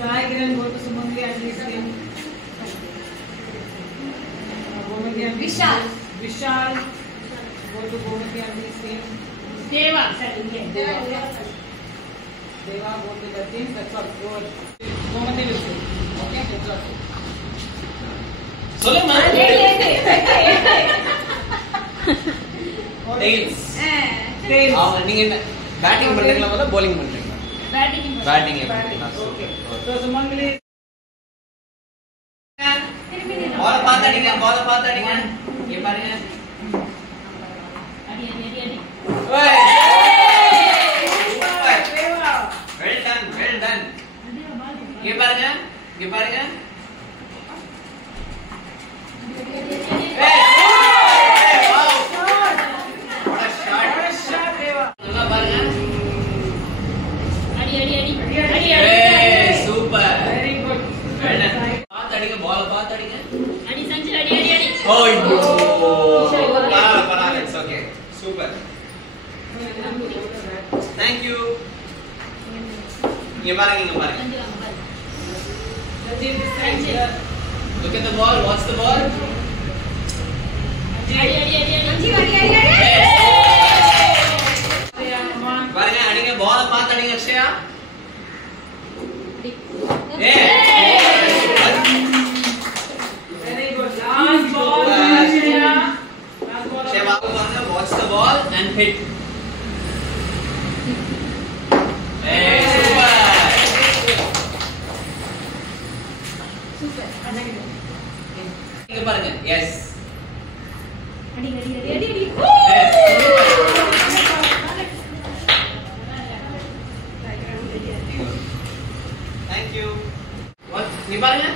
Sai Kiran, go to Sumangi at least. Vishal. Vishal, go to Gomati at least. Deva. Deva, go to the team. That's all. Gomati will say. Okay, that's all. சொல்லுமா டெய்ல்ஸ் அவங்க நீங்க என்ன பேட்டிங் பண்றீங்களா இல்ல bowling பண்றீங்களா batting okay so சுமங்கலி பால் பாத்தடிங்க இங்க பாருங்க அடி ஓய் வெல் டன் இங்க பாருங்க Thank you. Iங்க பாருங்க. Look at the ball. What's the ball? பாருங்க அடிங்க பால் பார்த்து அடிங்க Akshaya. Very good. Last ball, Akshay. Akshay babu பாருங்க watch the ball and hit. Super. இங்க பாருங்க. Yes. அடி. Thank you. What? இங்க பாருங்க.